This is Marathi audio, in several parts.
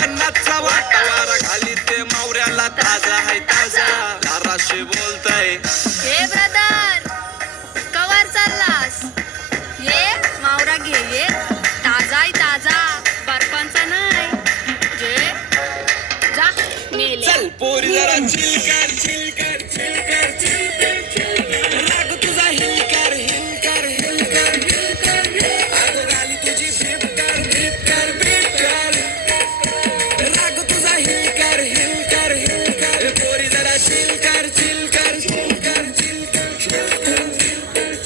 50चा वाटा वारा घाली ते मावऱ्याला ताजा आहे ताजा धाराशी बोलताय हे ब्रदर कवर चाललास ये मावरा घे ये ताजा आहे ताजा बर्फांचा नाही जे जा मेले चल पोरी जरा चिल कर चिल कर चिल कर चिल कर चिल राग तुझा हिल कर हिल कर हिल कर हिल कर आग घाली तुझी भीप कर भीप कर राग तुझा हिल कर हिल कर हिल कर पोरी जरा चिल कर चिल कर चिल कर चिल कर चिल कर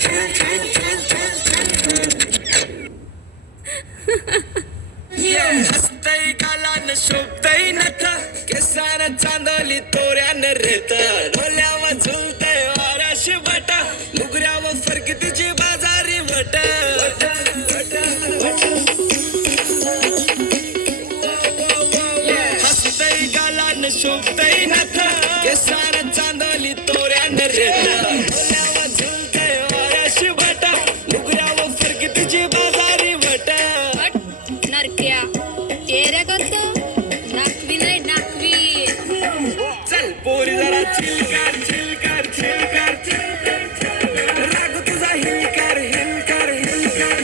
हसतय गालान शोभतय नथा केसानं चांदली तोऱ्यानं रेत ढोल्यावर झुलतय वाराशी बटा मुगऱ्यावर फरकी तुझी बाजारी वट हसतय गालान शोभतय नथा केसानं चांदली तोऱ्यानं रेत ढोल्यावर झुलतय वाराशी बटा मुगऱ्यावर फरकी तुझी बाजारी वट नरक्या तेरे करतो नाकवी नाही नाकवी चल पोरी जरा चिल कर चिल कर चिल कर चिल कर राग तुझा हिल कर हिल कर हिल कर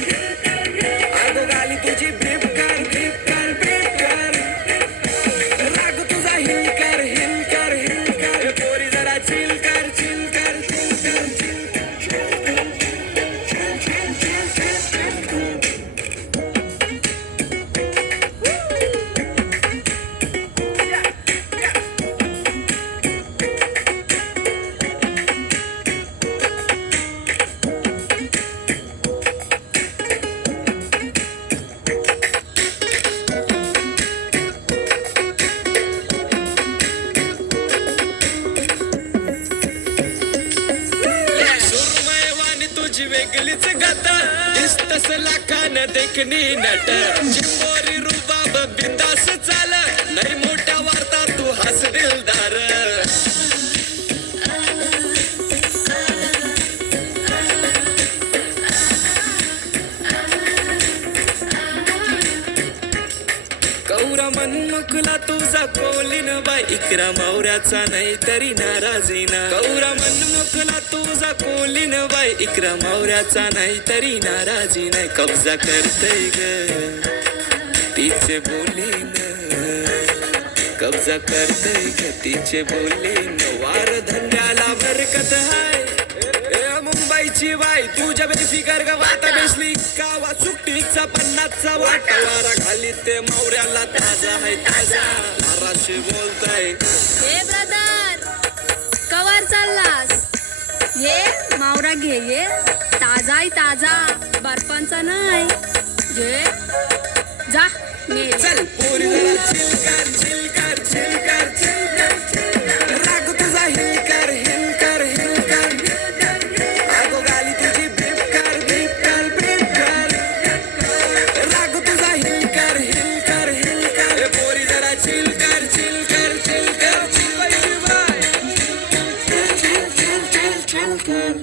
आग घाली तुझी भीप कर भीप कर भीप कर राग तुझा हिल कर हिल कर हिल कर पोरी जरा चिल कर चिल कर चिल कर चिल सुरमयवानी तुझी वेगळीच गता दिसतस लाखानं देखणी नट चिंबोरी रुबाब बिंदास चाल नाही मोठ्या वार्ता तू हस दिलदार कौरा मनमुखला तुझा कोलीन बाई इकरा मावऱ्याचा नाही तरी नाराजीना कौरा मनमुखला तुझा कोलीन बाई इकरा मावऱ्याचा नाही तरी नाराजी नाही कब्जा करतय ग तिचे बोलीन कब्जा करतय ग तिचे बोलीन वार धंद्याला बरकत हाय मुंबईची बाई तुझ्या बेफिकर ग वाटा बेसली गावा सुट्टीचा 50चा वाटा वारा घाली ते मावऱ्याला ताजा आहे ताजा धाराशी बोलताय हे ब्रदर कवर चाललास ये मावरा घे ये ताजा आहे ताजा बर्फांचा नाही जे जा मेले चल पोरी जरा चिल कर चिल कर चिल कर चिल कर चिल कर राग तुझा हिल कर हिल कर हिल कर आगो गाली तुझी भीप कर भीप कर भीप कर राग तुझा हिल कर हिल कर हिल कर पोरी जरा चिल कर चिल कर चिल कर चिल कर